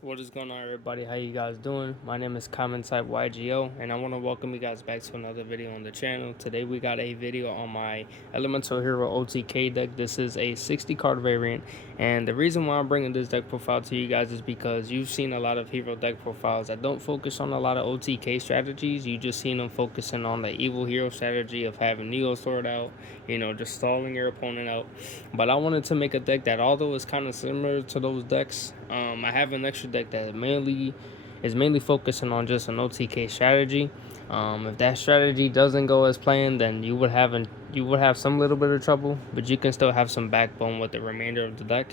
What is going on, everybody? How you guys doing? My name is Common Type Yugioh, and I want to welcome you guys back to another video on the channel. Today we got a video on my Elemental Hero OTK deck. This is a 60 card variant, and the reason why I'm bringing this deck profile to you guys is because you've seen a lot of hero deck profiles that don't focus on a lot of OTK strategies. You just seen them focusing on the evil hero strategy of having Neo sword out, just stalling your opponent out. But I wanted to make a deck that, although it's kind of similar to those decks, I have an extra deck that mainly focusing on just an OTK strategy. If that strategy doesn't go as planned, then you would have some little bit of trouble, but you can still have some backbone with the remainder of the deck.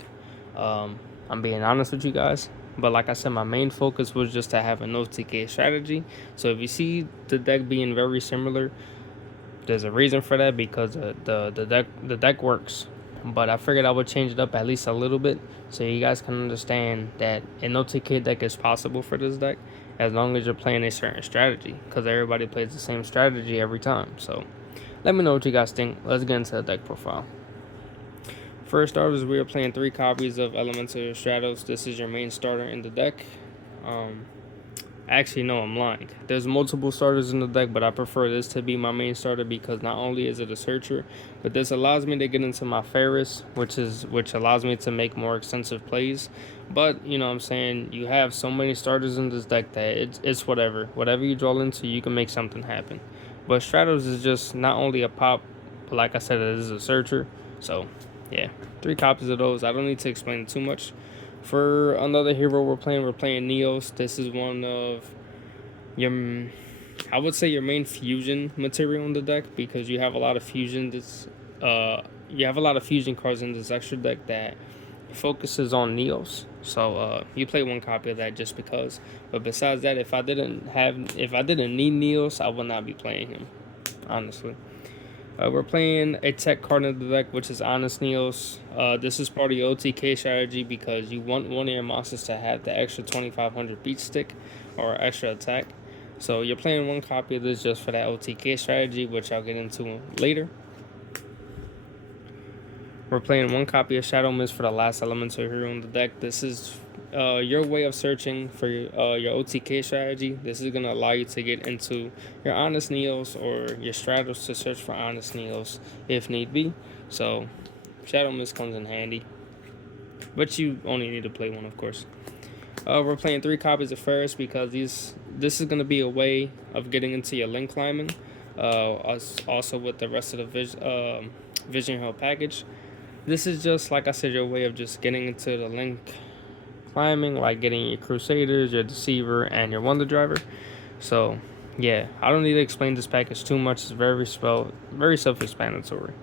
I'm being honest with you guys. But like I said, my main focus was just to have an OTK strategy. So if you see the deck being very similar, there's a reason for that, because the deck works. But I figured I would change it up at least a little bit so you guys can understand that an OTK deck is possible for this deck as long as you're playing a certain strategy, because everybody plays the same strategy every time. So let me know what you guys think. Let's get into the deck profile. First starters, we are playing 3 copies of Elemental Stratos. This is your main starter in the deck. Actually, no, I'm lying. There's multiple starters in the deck, but I prefer this to be my main starter because not only is it a searcher, but this allows me to get into my Ferris, which allows me to make more extensive plays. But you know what I'm saying, you have so many starters in this deck that it's whatever. Whatever you draw into, you can make something happen. But Stratos is just not only a pop, but like I said, it is a searcher. So yeah, 3 copies of those. I don't need to explain it too much. For another hero we're playing Neos. This is one of your, I would say, your main fusion material in the deck, because you have a lot of fusion. You have a lot of fusion cards in this extra deck that focuses on Neos. So you play 1 copy of that just because. But besides that, if I didn't need Neos, I would not be playing him, honestly. We're playing a tech card in the deck, which is Honest Neos. This is part of your OTK strategy because you want one of your monsters to have the extra 2500 beat stick or extra attack. So you're playing 1 copy of this just for that OTK strategy, which I'll get into later. We're playing 1 copy of Shadow Mist for the last elemental hero in the deck. This is your way of searching for your OTK strategy. This is going to allow you to get into your Honest Neos or your Stratos to search for Honest Neos if need be. So Shadow Mist comes in handy, but you only need to play 1, of course. We're playing 3 copies of Ferris because this is going to be a way of getting into your link climbing. Also with the rest of the Vision Hill package. This is just, like I said, your way of just getting into the link climbing, like getting your Crusaders, your Deceiver, and your Wonder Driver. So yeah, I don't need to explain this package too much. It's very self-explanatory.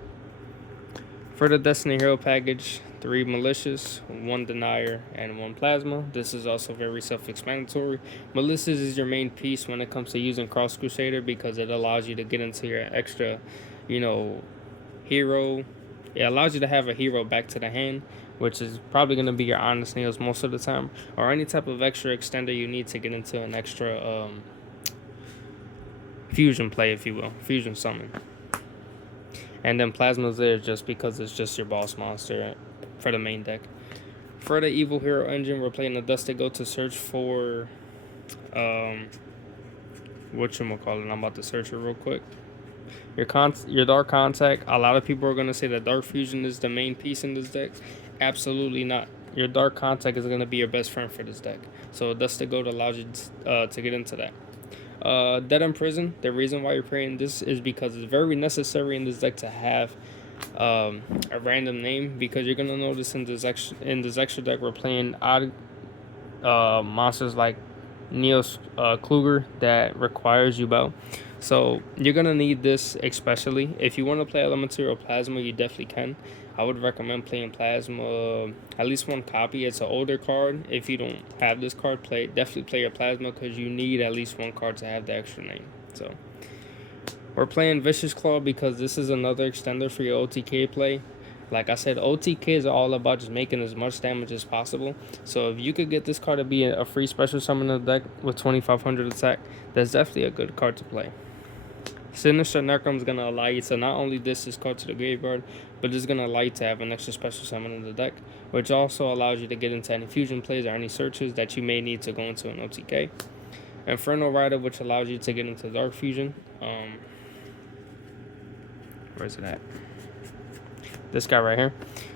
For the Destiny Hero package, 3 Malicious, 1 Denier, and 1 Plasma. This is also very self-explanatory. Malicious is your main piece when it comes to using Cross Crusader because it allows you to get into your extra, hero. It allows you to have a hero back to the hand, which is probably going to be your Honest Nails most of the time, or any type of extra extender you need to get into an extra fusion play, if you will, fusion summon. And then Plasma's there just because it's just your boss monster for the main deck. For the Evil Hero engine, we're playing the Dusty Go to search for whatchamacallit. I'm about to search it real quick. Your Dark Contact. A lot of people are going to say that Dark Fusion is the main piece in this deck. Absolutely not. Your Dark Contact is going to be your best friend for this deck. So Dusty Goat allows you to get into that. Dead in Prison. The reason why you're playing this is because it's very necessary in this deck to have a random name, because you're going to notice in this extra deck we're playing odd monsters like Neos Kluger that requires Yubel. So you're going to need this, especially if you want to play Elemental or Plasma. You definitely can. I would recommend playing Plasma, at least 1 copy. It's an older card. If you don't have this card, definitely play your Plasma, because you need at least 1 card to have the extra name. So we're playing Vicious Claw because this is another extender for your OTK play. Like I said, OTKs are all about just making as much damage as possible. So if you could get this card to be a free special summon in the deck with 2500 attack, that's definitely a good card to play. Sinister Necrom is going to allow you to not only diss this card to the graveyard, but it's going to allow you to have an extra special summon in the deck, which also allows you to get into any fusion plays or any searches that you may need to go into an OTK. Inferno Rider, which allows you to get into Dark Fusion. Where's it at? This guy right here.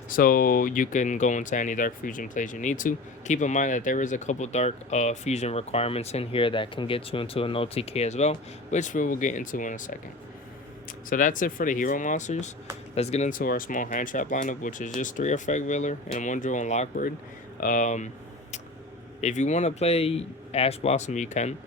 So you can go into any Dark Fusion plays you need to. Keep in mind that there is a couple Dark Fusion requirements in here that can get you into an OTK as well, which we will get into in a second. So that's it for the hero monsters. Let's get into our small hand trap lineup, which is just 3 Effect Veiler and 1 Drill and Lockbird. If you want to play Ash Blossom, you can.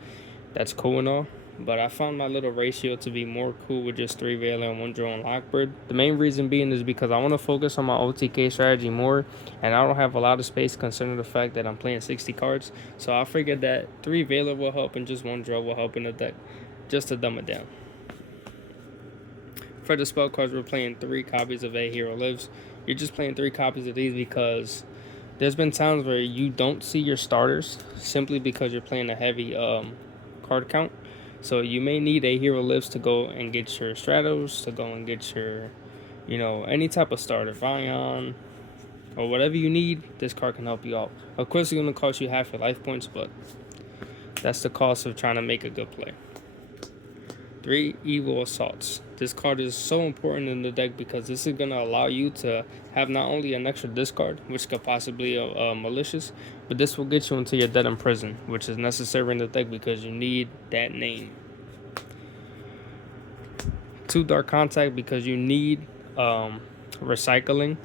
That's cool and all. But I found my little ratio to be more cool with just 3 Veiler and 1 Drill and Lockbird. The main reason being is because I want to focus on my OTK strategy more, and I don't have a lot of space considering the fact that I'm playing 60 cards. So I figured that 3 Veiler will help and just 1 Drill will help in the deck, just to dumb it down. For the spell cards, we're playing 3 copies of A Hero Lives. You're just playing 3 copies of these because there's been times where you don't see your starters simply because you're playing a heavy card count. So you may need A Hero Lives to go and get your Stratos, to go and get your, any type of starter, Vion, or whatever you need. This card can help you out. Of course, it's going to cost you half your life points, but that's the cost of trying to make a good play. 3 Evil Assaults. This card is so important in the deck because this is going to allow you to have not only an extra discard, which could possibly be malicious, but this will get you into your Dead in Prison, which is necessary in the deck because you need that name. 2 Dark Contact because you need recycling.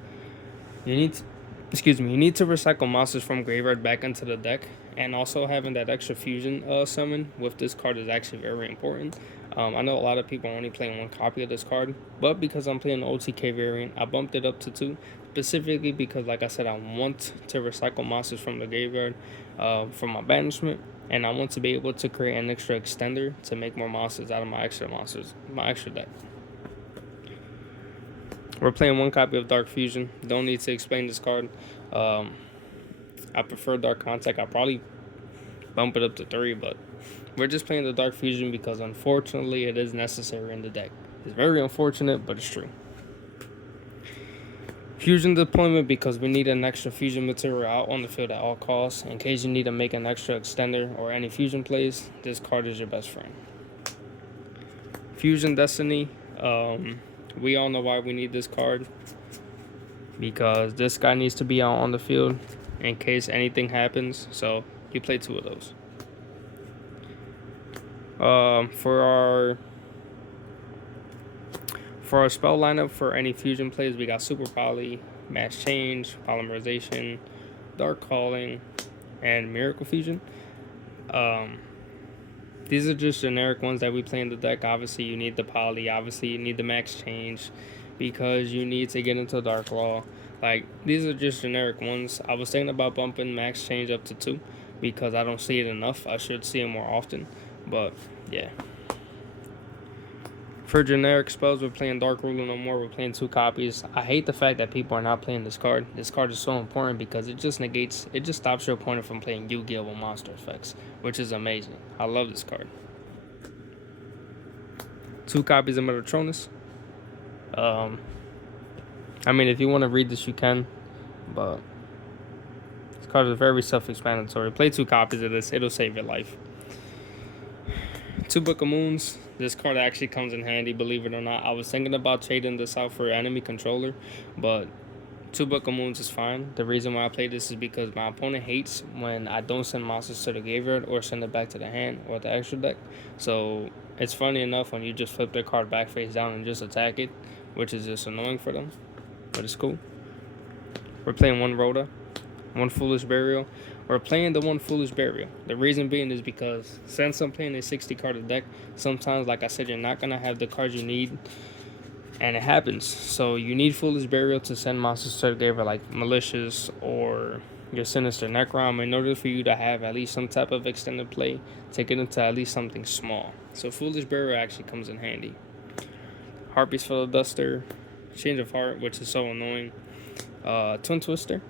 You need to recycle monsters from graveyard back into the deck, and also having that extra fusion summon with this card is actually very important. I know a lot of people are only playing 1 copy of this card, but because I'm playing the OTK variant, I bumped it up to 2, specifically because, like I said, I want to recycle monsters from the graveyard from my banishment, and I want to be able to create an extra extender to make more monsters out of my extra deck. We're playing 1 copy of Dark Fusion. Don't need to explain this card. I prefer Dark Contact. I'll probably bump it up to 3, but we're just playing the Dark Fusion because unfortunately it is necessary in the deck. It's very unfortunate, but it's true. Fusion Deployment because we need an extra fusion material out on the field at all costs. In case you need to make an extra extender or any fusion plays, this card is your best friend. Fusion Destiny. We all know why we need this card, because this guy needs to be out on the field in case anything happens. So you play 2 of those. For our spell lineup for any fusion plays, we got Super Poly, Mass Change, Polymerization, Dark Calling, and Miracle Fusion. These are just generic ones that we play in the deck. Obviously, you need the Poly. Obviously, you need the Max Change because you need to get into Dark Law. Like, these are just generic ones. I was thinking about bumping Max Change up to 2 because I don't see it enough. I should see it more often. But, yeah. For generic spells, we're playing Dark Ruler no more. We're playing 2 copies. I hate the fact that people are not playing this card. This card is so important because it just stops your opponent from playing Yugioh with monster effects, which is amazing. I love this card. 2 copies of Metatronus. I mean, if you want to read this, you can, but this card is very self-explanatory. Play 2 copies of this. It'll save your life. 2 Book of Moons. This card actually comes in handy, believe it or not. I was thinking about trading this out for enemy controller, but 2 Book of Moons is fine. The reason why I play this is because my opponent hates when I don't send monsters to the graveyard or send it back to the hand or the extra deck. So it's funny enough when you just flip their card back face down and just attack it, which is just annoying for them, but it's cool. We're playing 1 Rhoda, 1 Foolish Burial. We're playing the 1 Foolish Burial. The reason being is because since I'm playing a 60 card deck, sometimes, like I said, you're not going to have the cards you need, and it happens. So you need Foolish Burial to send monsters to the graveyard like Malicious or your Sinister Necrom in order for you to have at least some type of extended play to get into at least something small. So Foolish Burial actually comes in handy. Harpy's Duster, Change of Heart, which is so annoying. Twin Twister.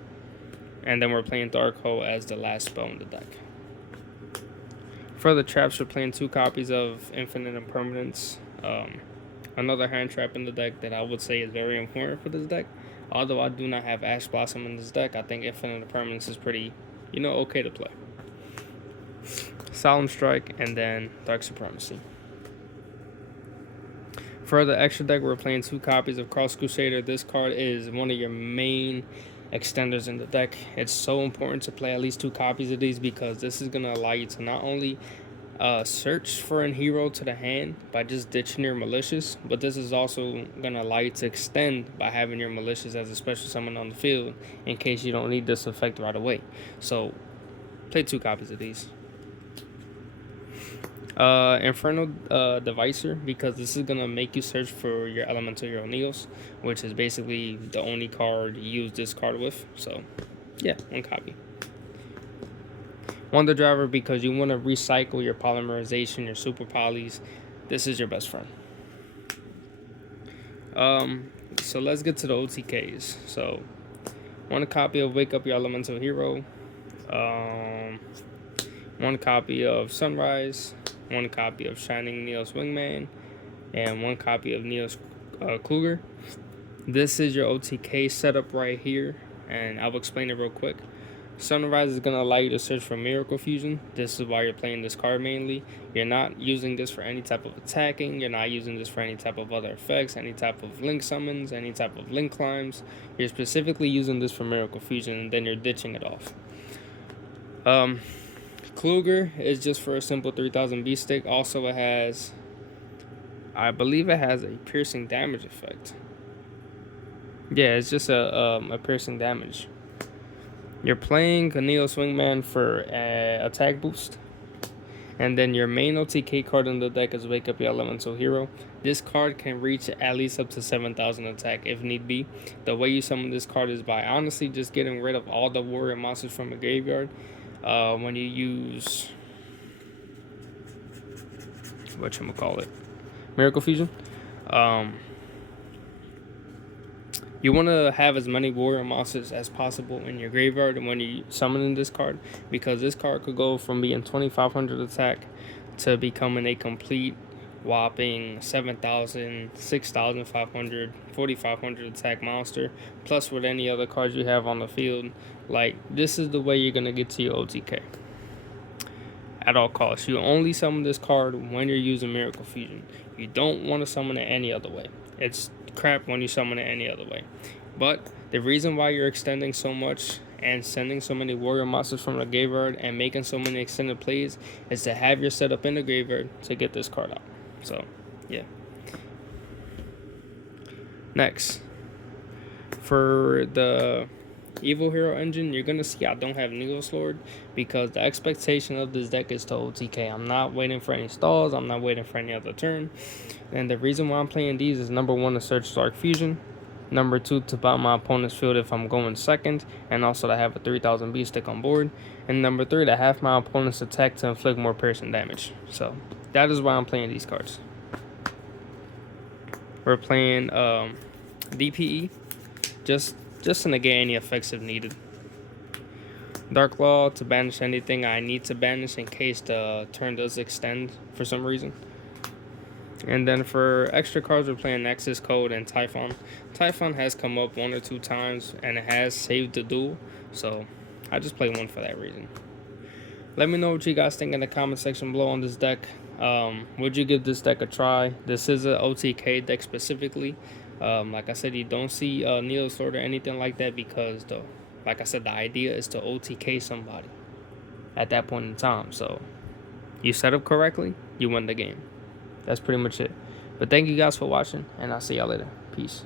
And then we're playing Dark Hole as the last spell in the deck. For the traps, we're playing 2 copies of Infinite Impermanence. Another hand trap in the deck that I would say is very important for this deck. Although I do not have Ash Blossom in this deck, I think Infinite Permanence is pretty, okay to play. Solemn Strike, and then Dark Supremacy. For the extra deck, we're playing 2 copies of Cross Crusader. This card is one of your main extenders in the deck. It's so important to play at least 2 copies of these because this is going to allow you to not only search for a hero to the hand by just ditching your malicious, but this is also going to allow you to extend by having your malicious as a special summon on the field in case you don't need this effect right away. So play 2 copies of these. Infernal Devicer, because this is going to make you search for your elemental hero Neos, which is basically the only card you use this card with. So yeah, 1 copy. Wonder Driver, because you want to recycle your polymerization, your super polys. This is your best friend. So let's get to the OTKs. So 1 copy of Wake Up Your Elemental Hero, 1 copy of Sunrise, 1 copy of Shining Neos Wingman, and 1 copy of Neos Kluger. This is your OTK setup right here, and I'll explain it real quick. Sunrise is going to allow you to search for Miracle Fusion. This is why you're playing this card mainly. You're not using this for any type of attacking. You're not using this for any type of other effects, any type of link summons, any type of link climbs. You're specifically using this for Miracle Fusion, and then you're ditching it off. Kluger is just for a simple 3000 beast stick. Also, it has, I believe it has a piercing damage effect. Yeah, it's just a piercing damage. You're playing a Neos Wingman for attack boost. And then your main OTK card in the deck is Wake Up Your Elemental Hero. This card can reach at least up to 7,000 attack if need be. The way you summon this card is by honestly just getting rid of all the warrior monsters from the graveyard. When you use Miracle Fusion, you want to have as many warrior monsters as possible in your graveyard when you summoning this card, because this card could go from being 2,500 attack to becoming a complete whopping 7,000, 6,500, 4,500 attack monster, plus with any other cards you have on the field. Like, this is the way you're going to get to your OTK at all costs. You only summon this card when you're using Miracle Fusion. You don't want to summon it any other way. It's crap when you summon it any other way. But the reason why you're extending so much and sending so many warrior monsters from the graveyard and making so many extended plays is to have your setup in the graveyard to get this card out. So yeah. Next, for the Evil Hero engine, you're going to see I don't have Neos Lord because the expectation of this deck is to OTK. I'm not waiting for any stalls. I'm not waiting for any other turn. And the reason why I'm playing these is number 1, to search Dark Fusion. Number 2, to buy my opponent's field if I'm going second. And also to have a 3000 beast stick on board. And number 3, to have my opponent's attack to inflict more piercing damage. So that is why I'm playing these cards. We're playing DPE. Just to negate any effects if needed. Dark Law to banish anything I need to banish in case the turn does extend for some reason. And then for extra cards, we're playing Nexus Code and Typhon. Typhon has come up 1 or 2 times and it has saved the duel, so I just play 1 for that reason. Let me know what you guys think in the comment section below on this deck. Would you give this deck a try? This is an OTK deck specifically. Like I said, you don't see Neos Lord or anything like that because, like I said, the idea is to OTK somebody at that point in time. So you set up correctly, you win the game. That's pretty much it. But thank you guys for watching, and I'll see y'all later. Peace.